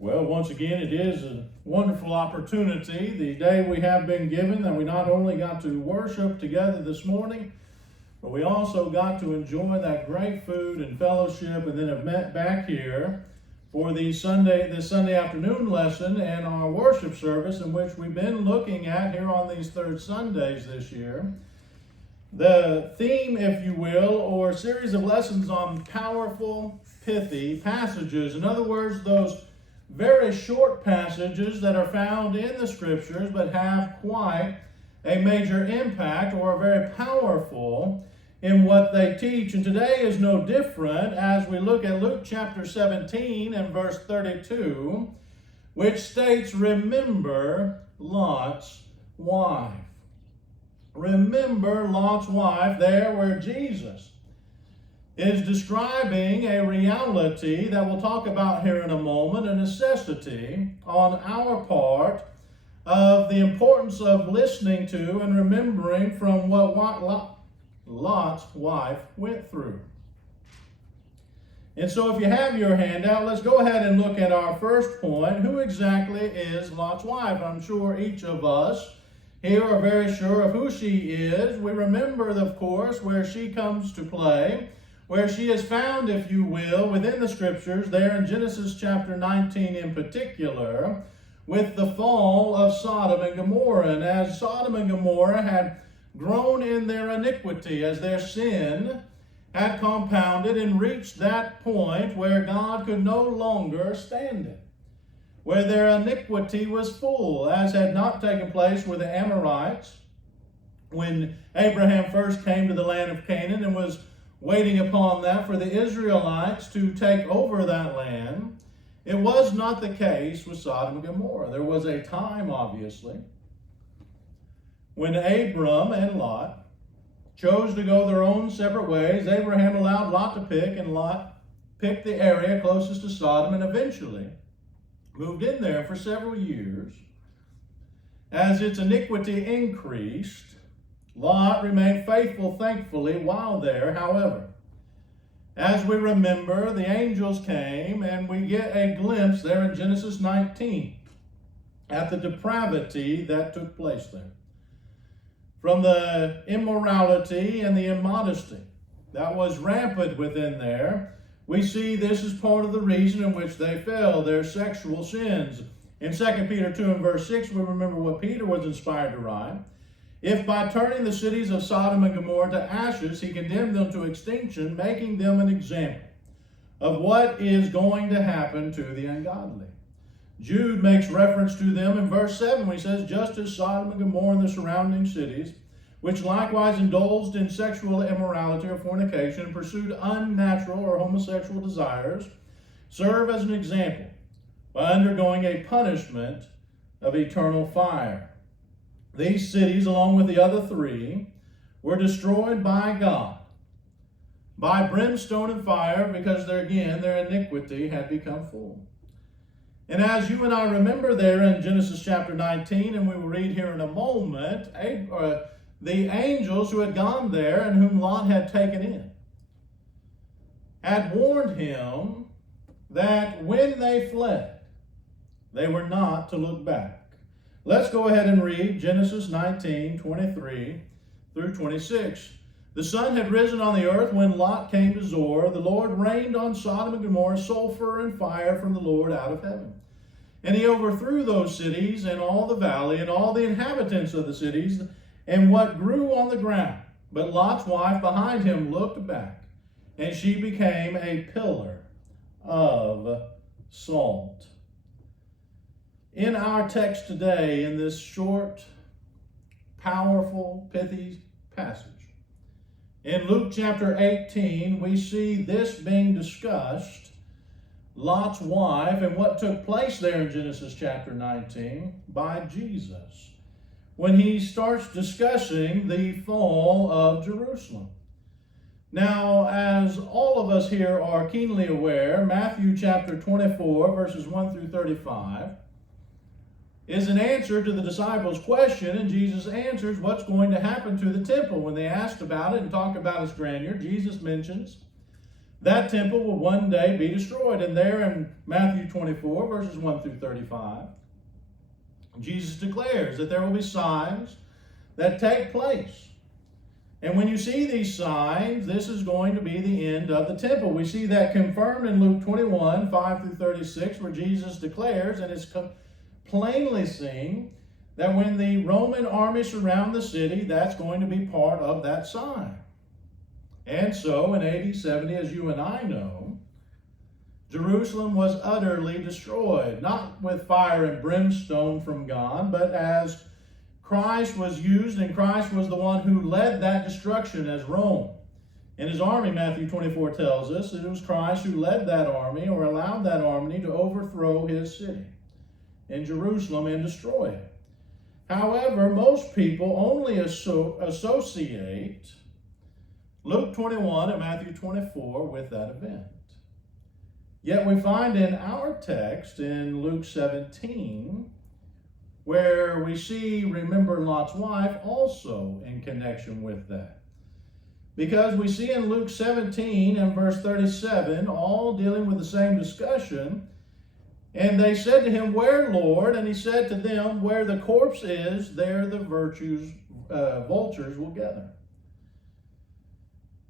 Well, once again, it is a wonderful opportunity, the day we have been given, that we not only got to worship together this morning, but we also got to enjoy that great food and fellowship, and then have met back here for this Sunday afternoon lesson and our worship service, in which we've been looking at here on these third Sundays this year. The theme, if you will, or series of lessons on powerful, pithy passages. In other words, those very short passages that are found in the scriptures but have quite a major impact, or are very powerful in what they teach. And today is no different as we look at Luke chapter 17 and verse 32, which states, "Remember Lot's wife." Remember Lot's wife, there where Jesus is describing a reality that we'll talk about here in a moment, a necessity on our part of the importance of listening to and remembering from what Lot's wife went through. And so if you have your handout, let's go ahead and look at our first point. Who exactly is Lot's wife? I'm sure each of us here are very sure of who she is. We remember, of course, where she comes to play, where she is found, if you will, within the scriptures, there in Genesis chapter 19 in particular, with the fall of Sodom and Gomorrah. And as Sodom and Gomorrah had grown in their iniquity, as their sin had compounded and reached that point where God could no longer stand it, where their iniquity was full, as had not taken place with the Amorites when Abraham first came to the land of Canaan and was waiting upon that for the Israelites to take over that land. It was not the case with Sodom and Gomorrah. There was a time, obviously, when Abram and Lot chose to go their own separate ways. Abraham allowed Lot to pick, and Lot picked the area closest to Sodom, and eventually moved in there for several years. As its iniquity increased, Lot remained faithful, thankfully, while there. However, as we remember, the angels came, and we get a glimpse there in Genesis 19 at the depravity that took place there. From the immorality and the immodesty that was rampant within there, we see this is part of the reason in which they fell, their sexual sins. In 2 Peter 2 and verse 6, we remember what Peter was inspired to write. If by turning the cities of Sodom and Gomorrah to ashes, he condemned them to extinction, making them an example of what is going to happen to the ungodly. Jude makes reference to them in verse 7 when he says, just as Sodom and Gomorrah and the surrounding cities, which likewise indulged in sexual immorality or fornication and pursued unnatural or homosexual desires, serve as an example by undergoing a punishment of eternal fire. These cities, along with the other three, were destroyed by God, by brimstone and fire, because their iniquity had become full. And as you and I remember there in Genesis chapter 19, and we will read here in a moment, the angels who had gone there and whom Lot had taken in had warned him that when they fled, they were not to look back. Let's go ahead and read Genesis 19, 23 through 26. The sun had risen on the earth when Lot came to Zoar. The Lord rained on Sodom and Gomorrah sulfur and fire from the Lord out of heaven. And he overthrew those cities and all the valley and all the inhabitants of the cities and what grew on the ground. But Lot's wife behind him looked back, and she became a pillar of salt. In our text today, in this short, powerful, pithy passage, in Luke chapter 18, we see this being discussed, Lot's wife, and what took place there in Genesis chapter 19 by Jesus, when he starts discussing the fall of Jerusalem. Now, as all of us here are keenly aware, Matthew chapter 24, verses 1 through 35, is an answer to the disciples' question, and Jesus answers what's going to happen to the temple. When they asked about it and talk about its grandeur, Jesus mentions that temple will one day be destroyed. And there in Matthew 24, verses 1 through 35, Jesus declares that there will be signs that take place. And when you see these signs, this is going to be the end of the temple. We see that confirmed in Luke 21, 5 through 36, where Jesus declares, and it's plainly seen, that when the Roman army surround the city, that's going to be part of that sign. And so in AD 70, as you and I know, Jerusalem was utterly destroyed, not with fire and brimstone from God, but as Christ was used, and Christ was the one who led that destruction as Rome. In his army, Matthew 24 tells us, it was Christ who led that army, or allowed that army to overthrow his city in Jerusalem and destroy it. However, most people only associate Luke 21 and Matthew 24 with that event. Yet we find in our text in Luke 17, where we see remember Lot's wife also in connection with that. Because we see in Luke 17 and verse 37, all dealing with the same discussion, and they said to him, "Where, Lord?" And he said to them, "Where the corpse is, there the vultures will gather."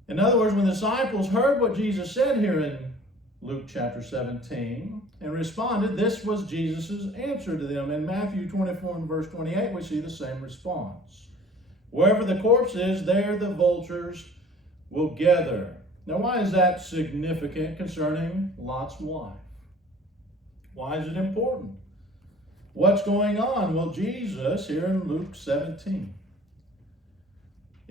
In other words, when the disciples heard what Jesus said here in Luke chapter 17 and responded, this was Jesus' answer to them. In Matthew 24 and verse 28, we see the same response. Wherever the corpse is, there the vultures will gather. Now, why is that significant concerning Lot's wife? Why is it important? What's going on? Well, Jesus, here in Luke 17,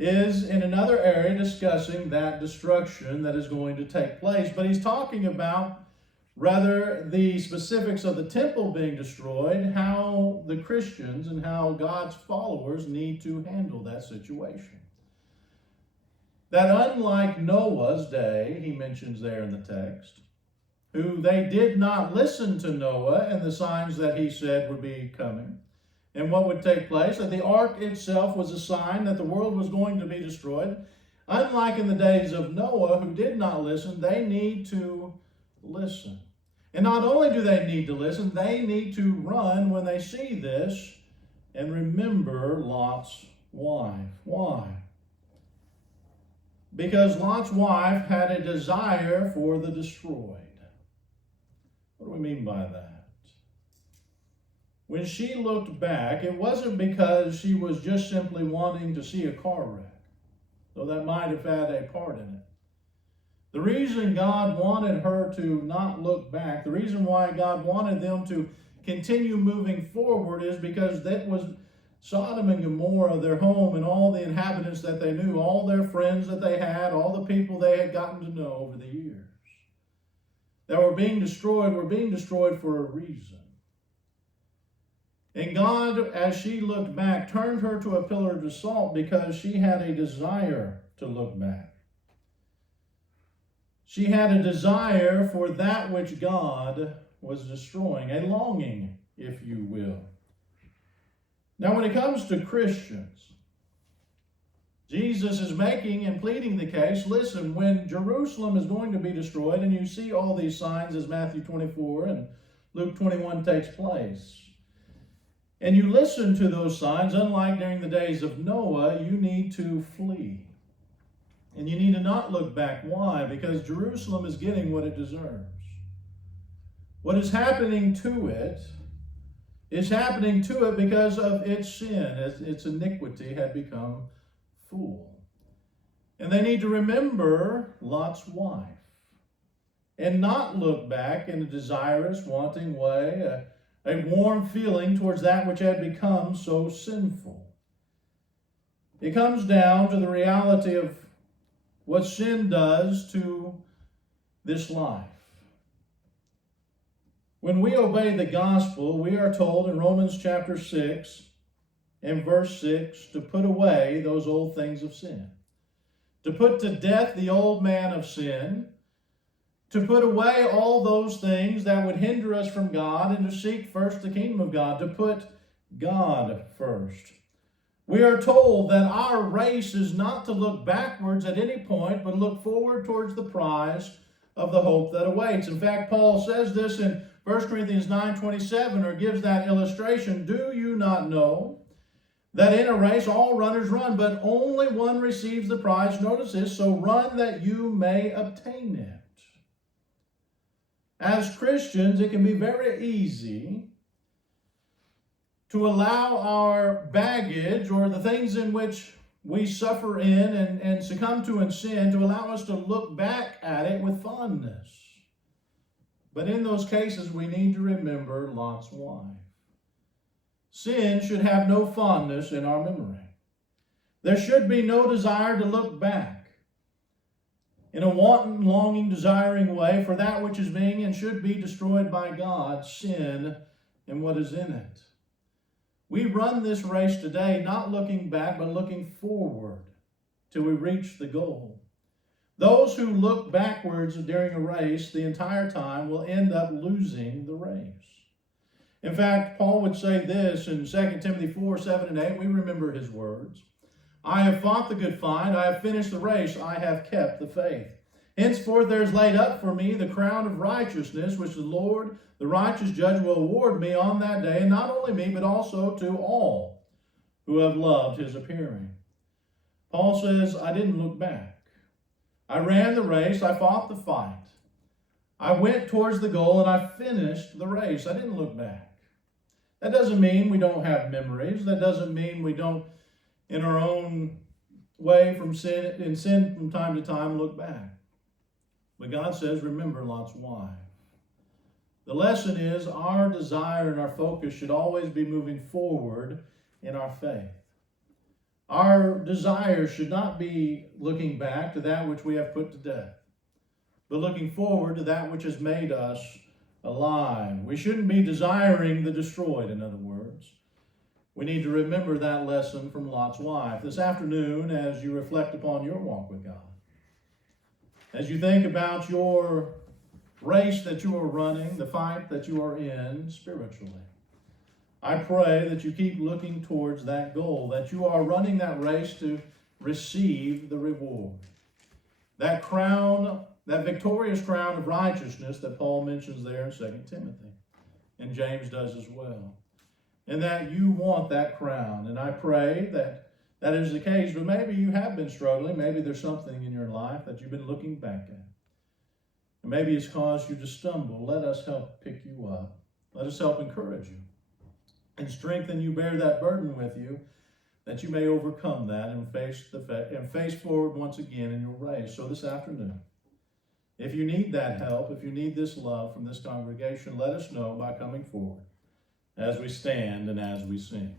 is in another area discussing that destruction that is going to take place. But he's talking about rather the specifics of the temple being destroyed, how the Christians and how God's followers need to handle that situation. That unlike Noah's day, he mentions there in the text, who they did not listen to Noah and the signs that he said would be coming, and what would take place, that the ark itself was a sign that the world was going to be destroyed. Unlike in the days of Noah, who did not listen, they need to listen. And not only do they need to listen, they need to run when they see this and remember Lot's wife. Why? Because Lot's wife had a desire for the destroyed. What do we mean by that? When she looked back, it wasn't because she was just simply wanting to see a car wreck, though that might have had a part in it. The reason God wanted her to not look back, the reason why God wanted them to continue moving forward is because that was Sodom and Gomorrah, their home, and all the inhabitants that they knew, all their friends that they had, all the people they had gotten to know over the years that were being destroyed for a reason. And God, as she looked back, turned her to a pillar of salt because she had a desire to look back. She had a desire for that which God was destroying, a longing, if you will. Now, when it comes to Christians, Jesus is making and pleading the case, listen, when Jerusalem is going to be destroyed, and you see all these signs as Matthew 24 and Luke 21 takes place, and you listen to those signs, unlike during the days of Noah, you need to flee. And you need to not look back. Why? Because Jerusalem is getting what it deserves. What is happening to it is happening to it because of its sin. Its iniquity had become full. And they need to remember Lot's wife and not look back in a desirous, wanting way, a warm feeling towards that which had become so sinful. It comes down to the reality of what sin does to this life. When we obey the gospel, we are told in Romans chapter 6 and verse 6 to put away those old things of sin, to put to death the old man of sin, to put away all those things that would hinder us from God, and to seek first the kingdom of God, to put God first. We are told that our race is not to look backwards at any point, but look forward towards the prize of the hope that awaits. In fact, Paul says this in 1 Corinthians 9:27, or gives that illustration. Do you not know that in a race all runners run, but only one receives the prize? Notice this, so run that you may obtain it. As Christians, it can be very easy to allow our baggage, or the things in which we suffer in and succumb to in sin, to allow us to look back at it with fondness. But in those cases, we need to remember Lot's wife. Sin should have no fondness in our memory. There should be no desire to look back in a wanton, longing, desiring way for that which is being and should be destroyed by God, sin and what is in it. We run this race today not looking back, but looking forward till we reach the goal. Those who look backwards during a race the entire time will end up losing the race. In fact, Paul would say this in 2 Timothy 4:7-8. We remember his words. I have fought the good fight. I have finished the race. I have kept the faith. Henceforth there is laid up for me the crown of righteousness, which the Lord, the righteous judge, will award me on that day, and not only me, but also to all who have loved his appearing. Paul says, I didn't look back. I ran the race. I fought the fight. I went towards the goal, and I finished the race. I didn't look back. That doesn't mean we don't have memories. That doesn't mean we don't, in our own way from sin from time to time, look back. But God says, remember Lot's wife. The lesson is our desire and our focus should always be moving forward in our faith. Our desire should not be looking back to that which we have put to death, but looking forward to that which has made us alive. We shouldn't be desiring the destroyed, in other words. We need to remember that lesson from Lot's wife. This afternoon, as you reflect upon your walk with God, as you think about your race that you are running, the fight that you are in spiritually, I pray that you keep looking towards that goal, that you are running that race to receive the reward. That crown, that victorious crown of righteousness that Paul mentions there in 2 Timothy, and James does as well. And that you want that crown. And I pray that that is the case, but maybe you have been struggling. Maybe there's something in your life that you've been looking back at. And maybe it's caused you to stumble. Let us help pick you up. Let us help encourage you and strengthen you, bear that burden with you, that you may overcome that and face forward once again in your race. So this afternoon, if you need that help, if you need this love from this congregation, let us know by coming forward as we stand and as we sing.